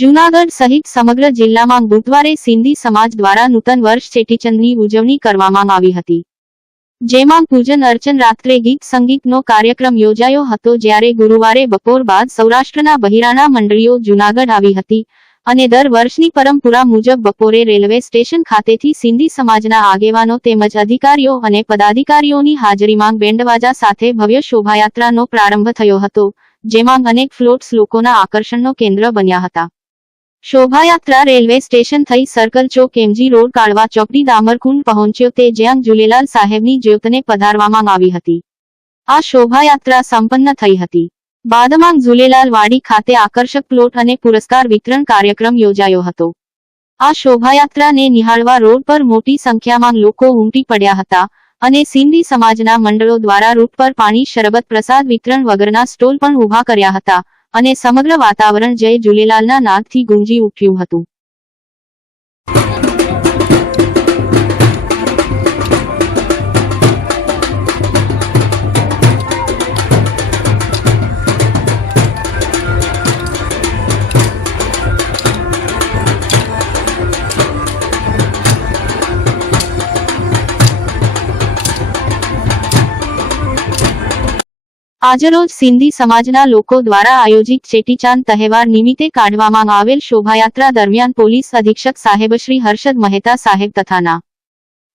જૂનાગઢ સહિત સમગ્ર જિલ્લામાં બુધવારે સિંધી સમાજ દ્વારા નૂતન વર્ષ ચેટીચંદની ઉજવણી કરવામાં આવી હતી. જેમાં પૂજન અર્ચન રાત્રે ગીત સંગીતનો કાર્યક્રમ યોજાયો હતો જ્યારે ગુરુવારે બપોર બાદ સૌરાષ્ટ્રના બહિરાણા મંડળીઓ જૂનાગઢ આવી હતી અને દર વર્ષની પરંપરા મુજબ બપોરે રેલવે સ્ટેશન ખાતેથી સિંધી સમાજના આગેવાનો તેમજ અધિકારીઓ અને પદાધિકારીઓની હાજરીમાં બેન્ડવાજા સાથે ભવ્ય શોભાયાત્રાનો પ્રારંભ થયો હતો, જેમાં અનેક ફ્લોટ્સ લોકોના આકર્ષણનો કેન્દ્ર બન્યા હતા. શોભાયાત્રા રેલવે સ્ટેશન થઈ સર્કલ ચોક એમજી રોડ કાળવા ચોકડી દામરકુંડ પહોંચ્યો તે જ્યાં ઝૂલેલાલ સાહેબની જ્યોતને પધારવામાં આવી હતી. આ શોભાયાત્રા સંપન્ન થઈ હતી. બાદમાં ઝૂલેલાલ વાડી ખાતે આકર્ષક પ્લોટ અને પુરસ્કાર વિતરણ કાર્યક્રમ યોજાયો હતો. આ શોભાયાત્રાને નિહાળવા રોડ પર મોટી સંખ્યામાં લોકો ઉમટી પડ્યા હતા અને સિંધી સમાજના મંડળો દ્વારા રૂટ પર પાણી શરબત પ્રસાદ વિતરણ વગરના સ્ટોલ પણ ઊભા કર્યા હતા અને સમગ્ર વાતાવરણ જય ઝૂલેલાલના નાદથી ગુંજી ઉઠ્યું હતું. આજરોજ સિંધી સમાજના લોકો દ્વારા આયોજિત ચેટીચાંદ તહેવાર નિમિત્તે કાઢવામાં આવેલ શોભાયાત્રા દરમિયાન પોલીસ અધિક્ષક સાહેબ શ્રી હર્ષદ મહેતા સાહેબ તથાના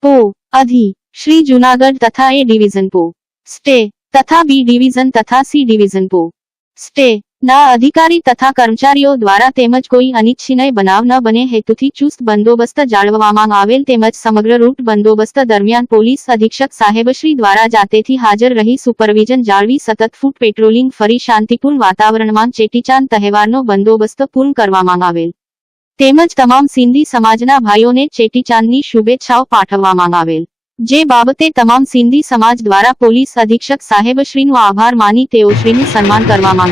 પો. અધિ. શ્રી જુનાગઢ તથા એ ડિવિઝન પો. સ્ટે. તથા બી ડિવિઝન તથા સી ડિવિઝન પો. સ્ટે. ના અધિકારી તથા કર્મચારીઓ દ્વારા તેમજ કોઈ અનિચ્છનીય બનાવ ન બને હેતુથી ચુસ્ત બંદોબસ્ત જાળવવામાં આવેલ તેમજ સમગ્ર રૂટ બંદોબસ્ત દરમિયાન પોલીસ અધિક્ષક સાહેબશ્રી દ્વારા જાતેથી હાજર રહી સુપરવિઝન જાળવી સતત ફૂટ પેટ્રોલિંગ ફરી શાંતિપૂર્ણ વાતાવરણમાં ચેટીચાંદ તહેવારનો બંદોબસ્ત પૂર્ણ કરવામાં આવેલ. તેમજ તમામ સિંધી સમાજના ભાઈઓને ચેટીચાંદની શુભેચ્છાઓ પાઠવવામાં આવેલ. જે બાબતે તમામ સિંધી સમાજ દ્વારા પોલીસ અધિક્ષક સાહેબશ્રીનો આભાર માની તેઓશ્રીનું સન્માન કરવામાં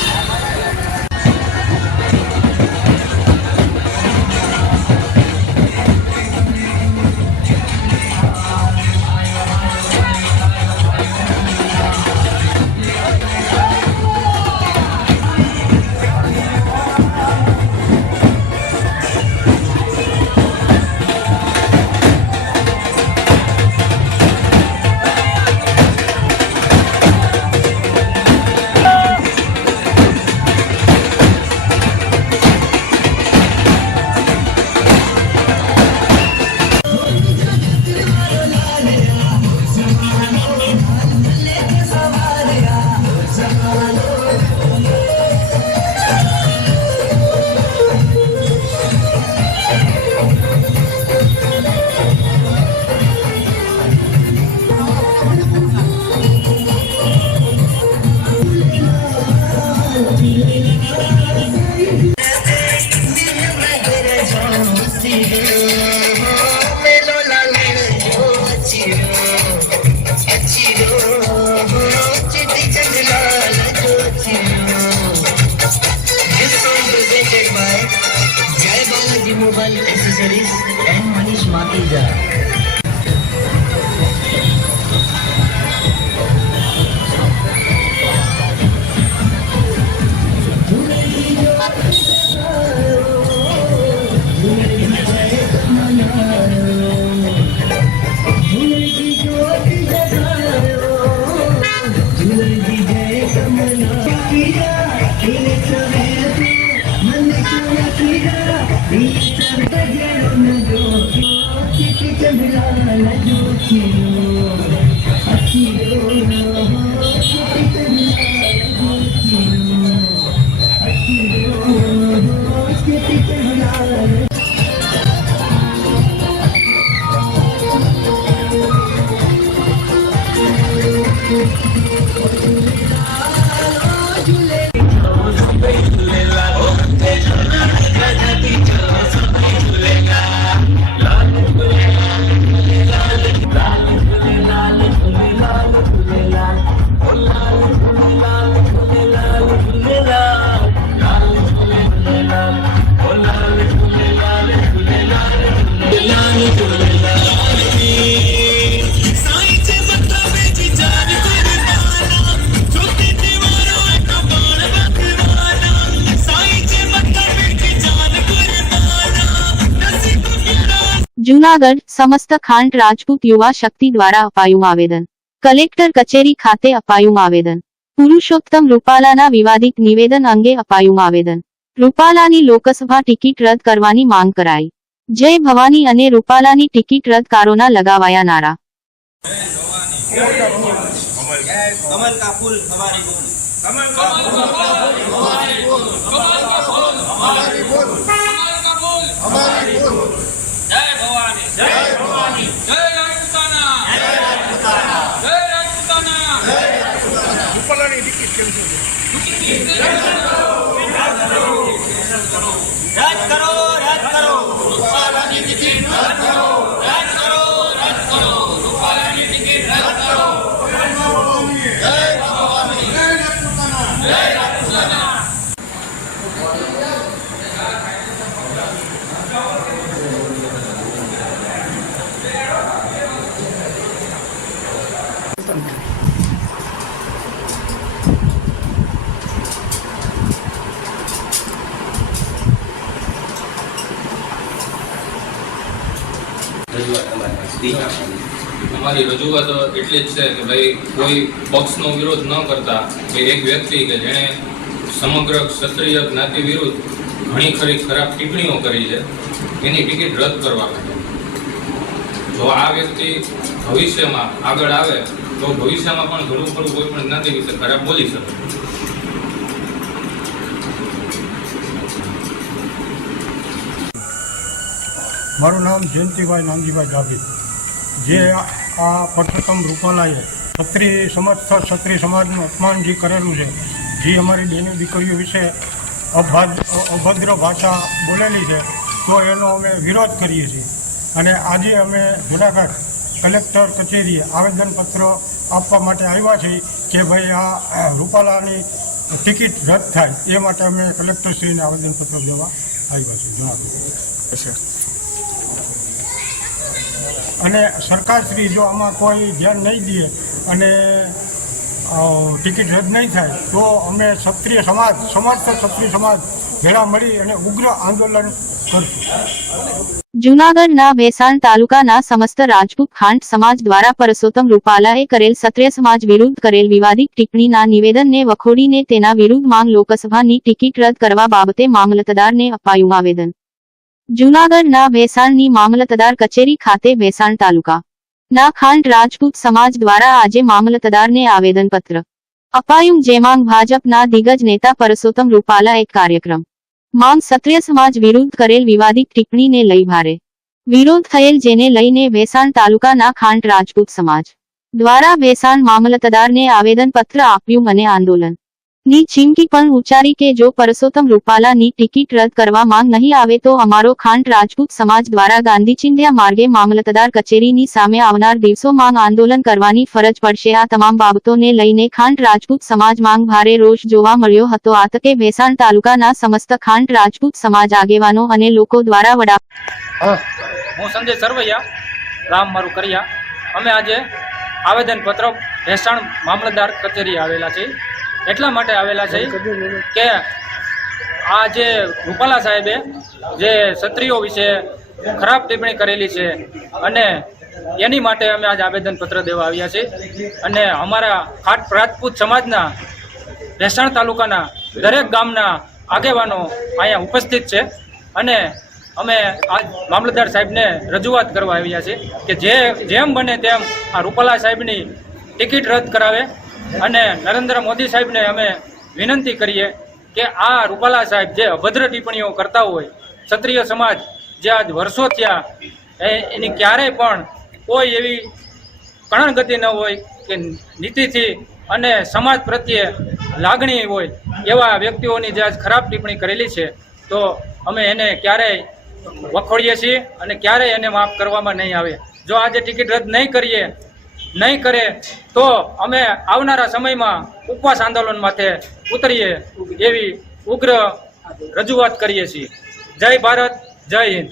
Yeah. જૂનાગઢ સમસ્ત ખાંડ રાજપૂત યુવા શક્તિ દ્વારા અપાયું આવેદન કલેક્ટર કચેરી ખાતે અપાયું આવેદન પુરુષોત્તમ રૂપાલાના વિવાદિત નિવેદન અંગે અપાયું આવેદન રૂપાલાની લોકસભા ટિકિટ રદ કરવાની માંગ કરાઈ જય ભવાની અને રૂપાલાની ટિકિટ રદ કારોના લગાવાયા નારા અમારી ભવાની જય ભવાની જય રાજપૂતાના જય રાજપૂતાના જય રાજપૂતાના રાજ કરો રાજ કરો અમારી રજૂઆત એટલી જ છે કે ભાઈ કોઈ પક્ષનો વિરોધ ન કરતા કે એક વ્યક્તિ કે જેણે સમગ્ર ક્ષત્રિય જ્ઞાતિ વિરુદ્ધ ઘણી ખરી ખરાબ ટિપ્પણીઓ કરી છે, એની ટિકિટ રદ કરવા માટે. જો આ વ્યક્તિ ભવિષ્યમાં આગળ આવે, તો ભવિષ્યમાં પણ ઘણું ખરું કોઈ પણ જ્ઞાતિ વિશે ખરાબ બોલી શકે. મારું નામ જયંતિભાઈ નામજીભાઈ ડાભી જે આ પરસોત્તમ રૂપાલાએ ક્ષત્રિય સમાજ ક્ષત્રિય સમાજનું અપમાન જે કરેલું છે, જે અમારી બેની દીકરીઓ વિશે અભાદ અભદ્ર ભાષા બોલેલી છે, તો એનો અમે વિરોધ કરીએ છીએ. અને આજે અમે મુલાકાત કલેક્ટર કચેરીએ આવેદનપત્ર આપવા માટે આવ્યા છીએ કે ભાઈ આ રૂપાલાની ટિકિટ રદ થાય, એ માટે અમે કલેક્ટરશ્રીને આવેદનપત્ર દેવા આવ્યા છીએ, જુનાગઢ. અને સરકારશ્રી જો આમાં કોઈ ધ્યાન નહીં દે અને ટિકિટ રદ નહીં થાય, તો અમે ક્ષત્રિય સમાજ સમર્થ ક્ષત્રિય સમાજ ભેળા મળી અને ઉગ્ર આંદોલન કરશું. જૂનાગઢના ભેસાણ તાલુકાના સમસ્ત રાજપૂત ખાંટ સમાજ દ્વારા પરસોત્તમ રૂપાલાએ કરેલ ક્ષત્રિય સમાજ વિરુદ્ધ કરેલ વિવાદિત ટિપ્પણીના નિવેદનને વખોડીને તેના વિરુદ્ધ માંગ લોકસભાની ટિકિટ રદ કરવા બાબતે મામલતદારને અપાયું આવેદન. જૂનાગઢના ભેસાણની મામલતદાર કચેરી ખાતે ભેસાણ તાલુકા. ના ખાંડ રાજપૂત સમાજ દ્વારા આજે મામલતદારને આવેદનપત્ર. અપાયું જેમાં ભાજપના દિગ્ગજ નેતા પરસોત્તમ રૂપાલા એક કાર્યક્રમ. માંગ ક્ષત્રિય સમાજ વિરુદ્ધ કરેલ વિવાદિત ટિપ્પણીને લઈ ભારે વિરોધ થયેલ જેને લઈને ભેસાણ તાલુકાના ખાંડ રાજપૂત સમાજ દ્વારા ભેસાણ મામલતદારને આવેદનપત્ર આપ્યું અને આંદોલન ની ચીમકી પણ ઉચ્ચારી કે જો પરસોત્તમ રૂપાલાની ટિકિટ રદ કરવા માંગ નહીં આવે તો અમારો ખાંડ રાજપૂત સમાજ દ્વારા ગાંધી ચિંધ્યા માર્ગે મામલતદાર કચેરીની સામે આવનાર દિવસોમાં આંદોલન કરવાની ફરજ પડશે. આ તમામ બાબતોને લઈને ખાંડ રાજપૂત સમાજ માંગ ભારે રોષ જોવા મળ્યો હતો. આ તકે ભેસાણ તાલુકાના સમસ્ત ખાંડ રાજપૂત સમાજ આગેવાનો અને લોકો દ્વારા વડા હું. સંજય સરવૈયા રામ મારું કર્યા. અમે આજે આવેદનપત્ર ભેસાણ મામલતદાર કચેરી આવેલા છે એટલા માટે આવેલા છે કે આ જે રૂપાલા સાહેબે જે ક્ષત્રિયો વિશે ખરાબ ટિપ્પણી કરેલી છે અને એની માટે અમે આજે આવેદનપત્ર દેવા આવ્યા છીએ અને અમારા ખાટ રાજપૂત સમાજના રહેસાણ તાલુકાના દરેક ગામના આગેવાનો અહીંયા ઉપસ્થિત છે. અને અમે આજ મામલતદાર સાહેબને રજૂઆત કરવા આવ્યા છીએ કે જે જેમ બને તેમ આ રૂપાલા સાહેબની ટિકિટ રદ કરાવે અને નરેન્દ્ર મોદી સાહેબને અમે વિનંતી કરીએ કે આ રૂપાલા સાહેબ જે અભદ્ર ટિપ્પણીઓ કરતા હોય, ક્ષત્રિય સમાજ જે આજ વર્ષો થયા એની ક્યારેય પણ કોઈ એવી કણણગતિ ન હોય કે નીતિથી અને સમાજ પ્રત્યે લાગણી હોય એવા વ્યક્તિઓની જે આજ ખરાબ ટિપ્પણી કરેલી છે, તો અમે એને ક્યારેય વખોડીએ છીએ અને ક્યારેય એને માફ કરવામાં નહીં આવે. જો આજે ટિકિટ રદ નહીં કરીએ નહીં કરે, તો અમે આવનારા સમયમાં ઉપવાસ આંદોલન માથે ઉતરીએ એવી ઉગ્ર રજૂઆત કરીએ છીએ. જય ભારત, જય હિન્દ.